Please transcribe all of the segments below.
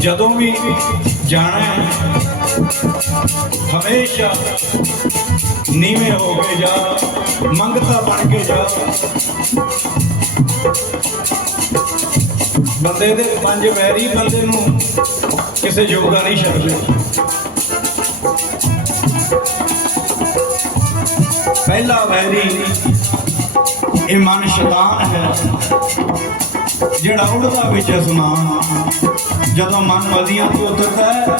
ਜਦੋਂ ਵੀ ਜਾਣਾ ਹਮੇਸ਼ਾ ਨੀਵੇਂ ਹੋ ਕੇ ਜਾ, ਮੰਗਤਾ ਬਣ ਕੇ ਜਾ। ਬੰਦੇ ਦੇ ਪੰਜ ਵੈਰੀ ਬੰਦੇ ਨੂੰ ਕਿਸੇ ਯੋਗਾ ਨਹੀਂ ਛੱਡਦੇ। ਪਹਿਲਾ ਵੈਰੀ ਇਹ ਮਨ ਸ਼ੈਤਾਨ ਹੈ, ਜਿਹੜਾ ਉੜਦਾ ਵਿੱਚ ਅਸਮਾਨ। ਜਦੋਂ ਮਨ ਨਦੀਆਂ ਤੋਂ ਉਤਰਦਾ ਹੈ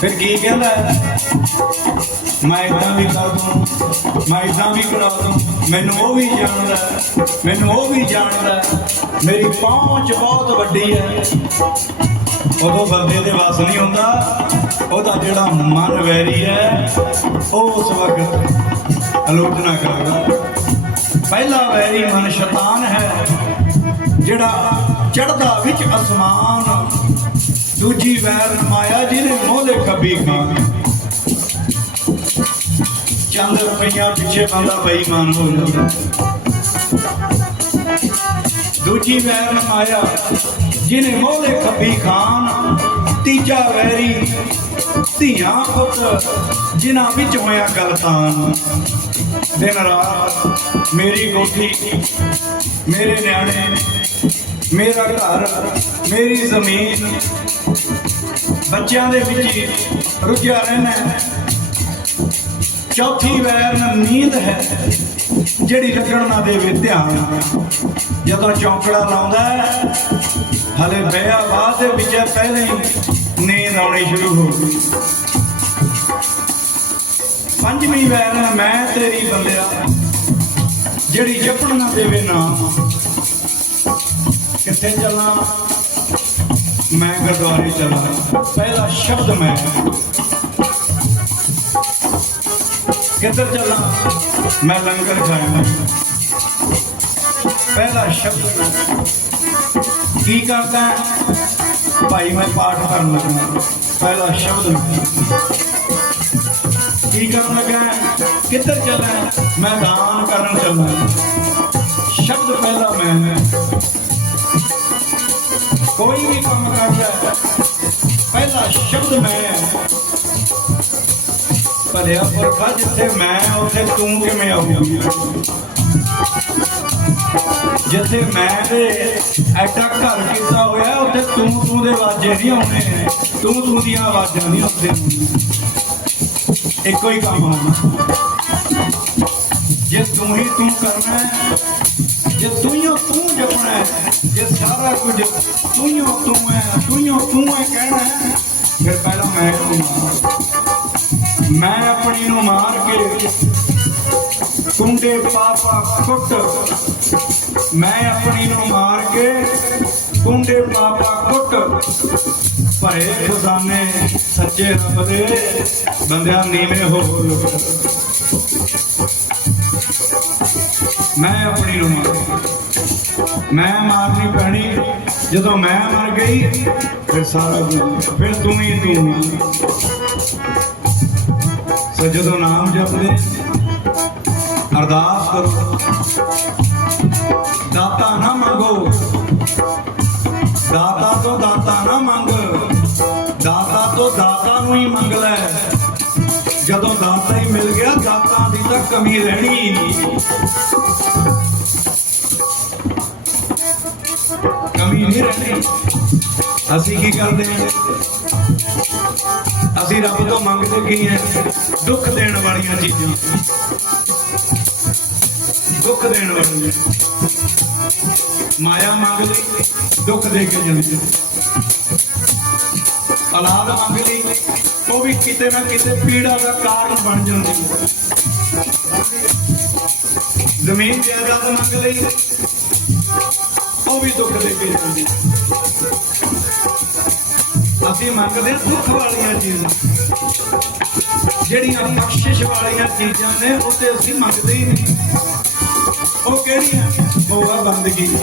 ਫਿਰ ਕੀ ਕਹਿੰਦਾ? ਹੈ ਮੈਂ ਇਦਾਂ ਵੀ ਕਰ ਦੂੰ, ਮੈਂ ਇਦਾਂ ਵੀ ਕਰਾ ਦੂੰ, ਮੈਨੂੰ ਉਹ ਵੀ ਜਾਣਦਾ, ਮੈਨੂੰ ਉਹ ਵੀ ਜਾਣਦਾ, ਮੇਰੀ ਪਹੁੰਚ ਬਹੁਤ ਵੱਡੀ ਹੈ। ਉਦੋਂ ਬੰਦੇ ਦੇ ਵਸ ਨਹੀਂ ਹੁੰਦਾ, ਉਹਦਾ ਜਿਹੜਾ ਮਨ ਵੈਰੀ ਹੈ, ਉਹ ਉਸ ਵਕਤ ਆਲੋਚਨਾ ਕਰਦਾ ਪਹਿਲਾ ਵੈਰੀ ਮਨ ਸ਼ੈਤਾਨ ਹੈ ਜਿਹੜਾ ਚੜਦਾ ਵਿੱਚ ਅਸਮਾਨ, ਦੂਜੀ ਵੈਰ ਮਾਇਆ ਜਿਹਨੇ ਮੋਲੇ ਕਬੀ ਖਾਨ ਚੰਦ ਰੁਪਈਆ ਪਿੱਛੇ ਬੰਦਾ ਬੇਈਮਾਨ ਹੋ ਜਾਂਦਾ ਦੂਜੀ ਵੈਰ ਮਾਇਆ ਜਿਹਨੇ ਮੋਲੇ ਖੱਬੀ ਖਾਨ। ਤੀਜਾ ਵੈਰੀ ਧੀਆਂ ਪੁੱਤ ਜਿਨ੍ਹਾਂ ਵਿੱਚ ਹੋਇਆ ਗਲਤਾਨ। ਦਿਨ ਰਾਤ ਮੇਰੀ ਕੋਠੀ ਮੇਰੇ ਨਿਆਣੇ ਮੇਰਾ ਘਰ, ਮੇਰੀ ਜ਼ਮੀਨ, ਬੱਚਿਆਂ ਦੇ ਵਿੱਚ ਹੀ ਰੁੱਝਿਆ ਰਹਿਣਾ ਚੌਥੀ ਵੈਰ ਨੀਂਦ ਹੈ, ਜਿਹੜੀ ਲੱਗਣ ਨਾ ਦੇਵੇ ਧਿਆਨ। ਜਦੋਂ ਚੌਂਕੜਾ ਲਾਉਂਦਾ ਹੈ, ਹਲੇ ਵਿਆਹ ਬਾਅਦ ਦੇ ਵਿੱਚ ਪਹਿਲੇ ਹੀ ਨੀਂਦ ਆਉਣੀ ਸ਼ੁਰੂ ਹੋ ਗਈ। ਪੰਜਵੀਂ ਵੈਰ ਮੈਂ ਤੇਰੀ ਬੰਦਿਆ, ਜਿਹੜੀ ਜਪਣ ਨਾ ਦੇਵੇ ਨਾਮ ਕਿੱਥੇ ਚੱਲਾਂ ਮੈਂ ਗੁਰਦੁਆਰੇ ਚੱਲਾਂ ਪਹਿਲਾ ਸ਼ਬਦ ਮੈਂ। ਕਿੱਧਰ ਚੱਲਾਂ ਮੈਂ ਲੰਗਰ ਖਾਣਾ ਪਹਿਲਾ ਸ਼ਬਦ ਮੈਂ। ਕੀ ਕਰਦਾ? ਹੈ? ਭਾਈ, ਮੈਂ ਪਾਠ ਕਰਨ ਲੱਗਾ। ਪਹਿਲਾ ਸ਼ਬਦ ਮੈਂ। ਕੀ ਕਰਨ ਲੱਗਾ? ਹੈ? ਕਿੱਧਰ ਚੱਲਾਂ ਮੈਂ ਦਾਨ ਕਰਨ ਕੋਈ ਵੀ ਕੰਮ ਕਰਦਾ ਪਹਿਲਾ ਸ਼ਬਦ ਮੈਂ ਭਲਿਆ ਪੁਰਖਾ ਜਿੱਥੇ ਮੈਂ ਉੱਥੇ ਤੂੰ ਕਿਵੇਂ ਆਉਂਗਾ ਜਿੱਥੇ ਮੈਂ ਦੇ ਐਡਾ ਘਰ ਕੀਤਾ ਹੋਇਆ ਉੱਥੇ ਤੂੰ ਤੂੰ ਦੇ ਆਵਾਜ਼ੇ ਨਹੀਂ ਆਉਣੇ ਤੂੰ ਤੂੰ ਦੀਆਂ ਆਵਾਜ਼ਾਂ ਨਹੀਂ ਆਉਂਦੀਆਂ ਇੱਕੋ ਹੀ ਕੰਮ ਆਉਣਾ ਜੇ ਤੂੰ ਹੀ ਤੂੰ ਕਰਨਾ ਜੇ ਤੂੰ ਹੀ ਤੂੰ ਜਪਣਾ ਜੇ ਸਾਰਾ ਕੁਝ ਤੂੰ ਤੂੰ ਹੈ ਤੂੰ ਤੂੰ ਹੈ ਕਹਿਣਾ ਫਿਰ ਪਹਿਲਾਂ ਮੈਂ ਨੂੰ ਮਾਰ ਮੈਂ ਆਪਣੀ ਨੂੰ ਮਾਰ ਕੇ ਕੁੰਡੇ ਪਾਪਾ ਕੁੱਟ ਮੈਂ ਆਪਣੀ ਨੂੰ ਮਾਰ ਕੇ ਕੁੰਡੇ ਪਾਪਾ ਕੁੱਟ ਭਰੇ ਖਜ਼ਾਨੇ ਸੱਚੇ ਰੱਬ ਦੇ ਬੰਦਿਆਂ ਨੀਵੇਂ ਹੋ ਮੈਂ ਆਪਣੀ ਨੂੰ ਮਾਰ ਮੈਂ ਮਾਰਨੀ ਪੈਣੀ। ਜਦੋਂ ਮੈਂ ਮਰ ਗਈ, ਫਿਰ ਸਾਰਾ ਕੁਝ ਫਿਰ ਤੂੰ ਹੀ ਤੂੰ ਆ। ਸੋ ਜਦੋਂ ਨਾਮ ਜਪਦੇ, ਅਰਦਾਸ ਕਰੋ। ਦਾਤਾ ਨਾ ਮੰਗੋ। ਦਾਤਾ ਤੋਂ ਦਾਤਾ ਨਾ ਮੰਗ। ਦਾਤਾ ਤੋਂ ਦਾਤਾ ਨੂੰ ਹੀ ਮੰਗ ਲੈ। ਜਦੋਂ ਦਾਤਾ ਹੀ ਮਿਲ ਗਿਆ, ਦਾਤਾ ਦੀ ਤਾਂ ਕਮੀ ਰਹਿਣੀ ਨਹੀਂ। ਕਮੀ ਨਹੀਂ ਰਹਿਣੀ ਅਸੀਂ ਕੀ ਕਰਦੇ ਹਾਂ? ਅਸੀਂ ਰੱਬ ਤੋਂ ਮੰਗਦੇ ਕੀ ਹੈ? ਦੁੱਖ ਦੇਣ ਵਾਲੀਆਂ ਚੀਜ਼ਾਂ। ਦੁੱਖ ਦੇਣ ਵਾਲੀਆਂ। ਮਾਇਆ ਮੰਗ ਲਈ ਦੁੱਖ ਦੇ ਕੇ ਜਾਂਦੀ। ਔਲਾਦ ਮੰਗ ਲਈ ਉਹ ਵੀ ਕਿਤੇ ਨਾ ਕਿਤੇ ਪੀੜਾ ਦਾ ਕਾਰਨ ਬਣ ਜਾਂਦੀ। ਜ਼ਮੀਨ ਜਾਇਦਾਦ ਮੰਗ ਲਈ ਉਹ ਵੀ ਦੁੱਖ ਦੇ ਕੇ ਜਾਂਦੀ। ਅਸੀਂ ਮੰਗਦੇ ਹਾਂ ਦੁੱਖ ਵਾਲੀਆਂ ਚੀਜ਼ਾਂ। ਜਿਹੜੀਆਂ ਬਖਸ਼ਿਸ਼ ਵਾਲੀਆਂ ਚੀਜ਼ਾਂ ਨੇ, ਉਹ ਤੇ ਅਸੀਂ ਮੰਗਦੇ ਹੀ ਨਹੀਂ। ਉਹ ਕਿਹੜੀਆਂ? ਉਹ ਆ ਬੰਦਗੀ।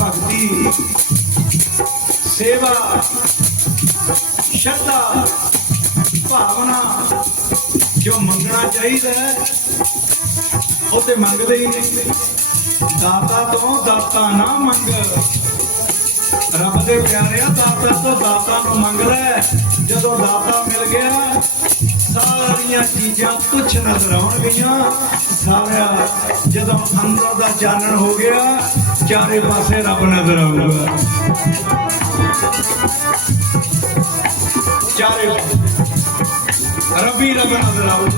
ਭਗਤੀ। ਸੇਵਾ। ਸ਼ਰਧਾ। ਭਾਵਨਾ। ਜੋ ਮੰਗਣਾ ਚਾਹੀਦਾ ਉਹ ਤੇ ਮੰਗਦੇ ਹੀ ਨਹੀਂ। ਦਾਤਾ ਤੋਂ ਦਾਤਾ ਨਾ ਮੰਗ। ਰੱਬ ਦੇ ਪਿਆਰਿਆ ਦਾਤਾ ਤੋਂ ਦਾਤਾ ਨੂੰ ਮੰਗ ਲੈ। ਜਦੋਂ ਦਾਤਾ ਮਿਲ ਗਿਆ, ਸਾਰੀਆਂ ਚੀਜ਼ਾਂ ਤੁੱਛ ਨਜ਼ਰ ਆਉਣਗੀਆਂ। ਸਾਰਿਆ, ਜਦੋਂ ਅੰਦਰ ਦਾ ਚਾਨਣ ਹੋ ਗਿਆ, ਚਾਰੇ ਪਾਸੇ ਰੱਬ ਨਜ਼ਰ ਆਊਗਾ। ਚਾਰੇ ਰੱਬੀ ਰੱਬ ਨਜ਼ਰ ਆਊਗਾ।